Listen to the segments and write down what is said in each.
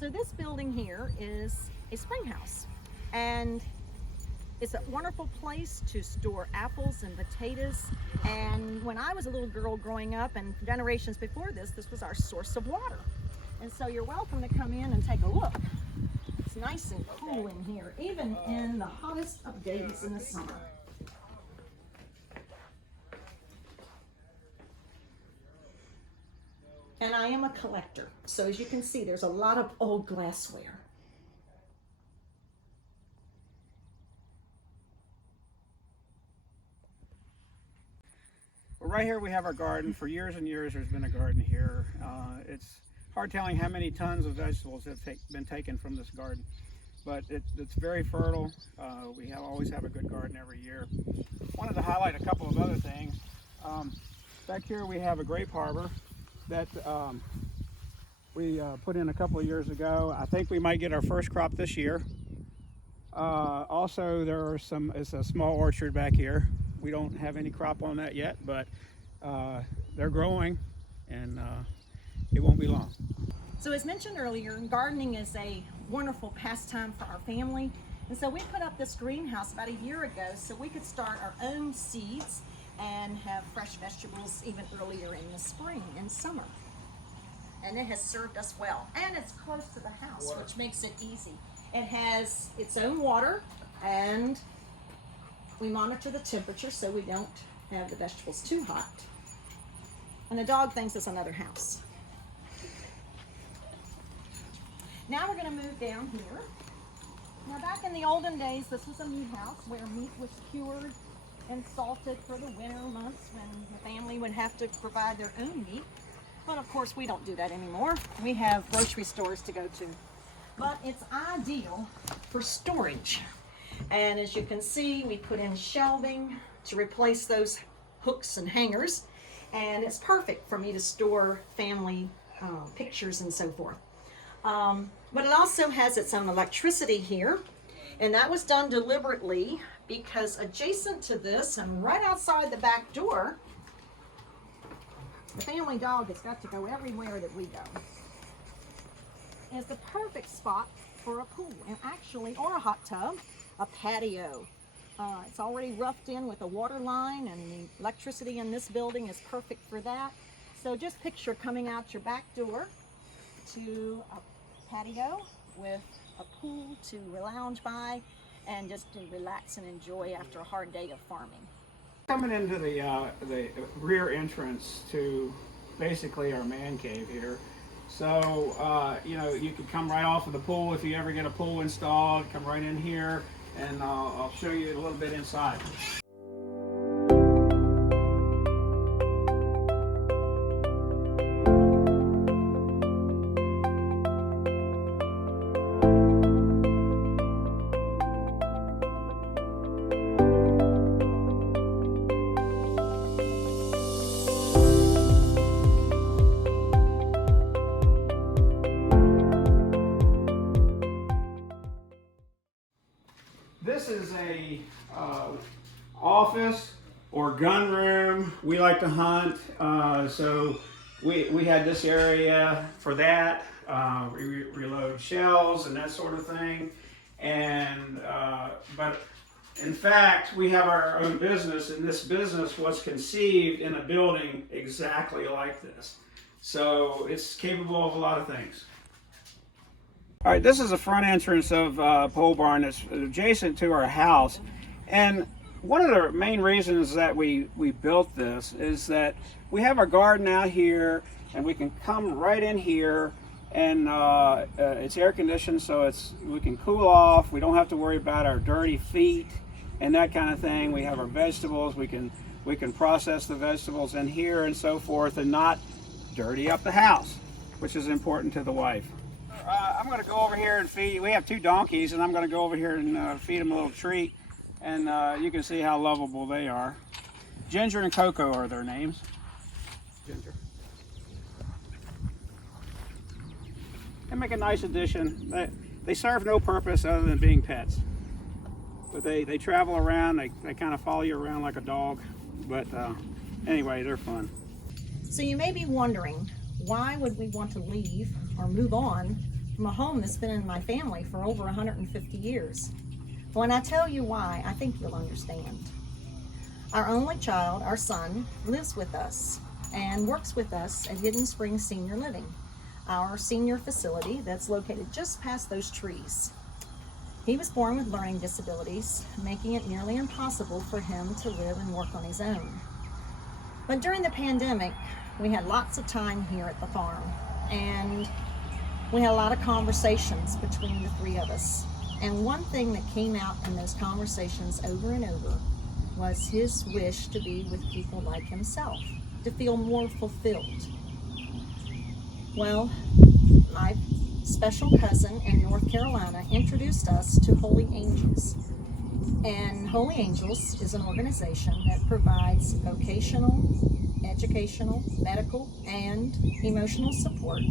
So this building here is a spring house, and it's a wonderful place to store apples and potatoes. And when I was a little girl growing up, and generations before this, this was our source of water. And so you're welcome to come in and take a look. It's nice and cool in here, even in the hottest of days in the summer. And I am a collector. So as you can see, there's a lot of old glassware. Well, right here we have our garden. For years and years there's been a garden here. It's hard telling how many tons of vegetables have been taken from this garden. But it's very fertile. We always have a good garden every year. Wanted to highlight a couple of other things. Back here we have a grape harbor that we put in a couple of years ago. I think we might get our first crop this year. Also, it's a small orchard back here. We don't have any crop on that yet, but they're growing, and it won't be long. So as mentioned earlier, gardening is a wonderful pastime for our family. And so we put up this greenhouse about a year ago so we could start our own seeds and have fresh vegetables even earlier in the spring and summer. And it has served us well. And it's close to the house, which makes it easy. It has its own water, and we monitor the temperature so we don't have the vegetables too hot. And the dog thinks it's another house. Now we're going to move down here. Now back in the olden days, this was a meat house where meat was cured and salted for the winter months when the family would have to provide their own meat. But of course we don't do that anymore. We have grocery stores to go to. But it's ideal for storage. And as you can see, we put in shelving to replace those hooks and hangers. And it's perfect for me to store family pictures and so forth. But it also has its own electricity here. And that was done deliberately because adjacent to this and right outside the back door, the family dog has got to go everywhere that we go. It's the perfect spot for a pool, and actually, or a hot tub, a patio. It's already roughed in with a water line, and the electricity in this building is perfect for that. So just picture coming out your back door to a patio with a pool to lounge by and just to relax and enjoy after a hard day of farming. Coming into the rear entrance to basically our man cave here. So, you can come right off of the pool if you ever get a pool installed. Come right in here, and I'll show you a little bit inside. This is a office or gun room. We like to hunt, so we had this area for that. We reload shells and that sort of thing. And but in fact, we have our own business, and this business was conceived in a building exactly like this. So it's capable of a lot of things. All right, this is the front entrance of Pole Barn. That's adjacent to our house. And one of the main reasons that we built this is that we have our garden out here, and we can come right in here, and it's air conditioned, so we can cool off. We don't have to worry about our dirty feet and that kind of thing. We have our vegetables. We can process the vegetables in here and so forth, and not dirty up the house, which is important to the wife. I'm going to go over here and feed. We have 2 donkeys, and I'm going to go over here and feed them a little treat. And you can see how lovable they are. Ginger and Coco are their names. Ginger. They make a nice addition. They serve no purpose other than being pets. But they travel around. They kind of follow you around like a dog. But anyway, they're fun. So you may be wondering, why would we want to leave or move on from a home that's been in my family for over 150 years. When I tell you why, I think you'll understand. Our only child, our son, lives with us and works with us at Hidden Springs Senior Living, our senior facility that's located just past those trees. He was born with learning disabilities, making it nearly impossible for him to live and work on his own. But during the pandemic, we had lots of time here at the farm, and we had a lot of conversations between the three of us. And one thing that came out in those conversations over and over was his wish to be with people like himself, to feel more fulfilled. Well, my special cousin in North Carolina introduced us to Holy Angels. And Holy Angels is an organization that provides vocational, educational, medical, and emotional support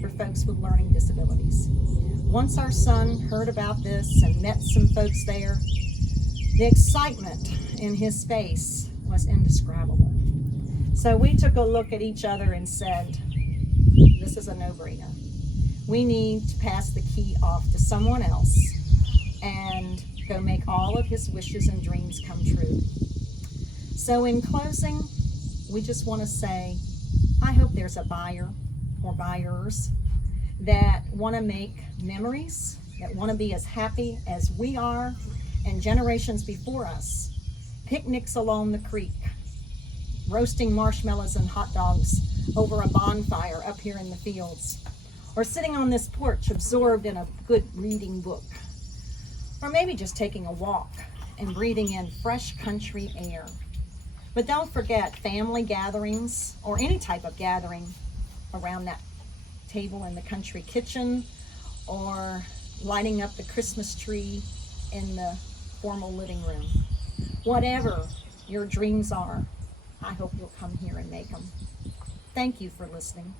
for folks with learning disabilities. Once our son heard about this and met some folks there, the excitement in his face was indescribable. So we took a look at each other and said, this is a no-brainer. We need to pass the key off to someone else and go make all of his wishes and dreams come true. So in closing, we just want to say, I hope there's a buyer or buyers that want to make memories, that want to be as happy as we are and generations before us. Picnics along the creek, roasting marshmallows and hot dogs over a bonfire up here in the fields, or sitting on this porch absorbed in a good reading book, or maybe just taking a walk and breathing in fresh country air. But don't forget family gatherings or any type of gathering around that table in the country kitchen, or lighting up the Christmas tree in the formal living room. Whatever your dreams are, I hope you'll come here and make them. Thank you for listening.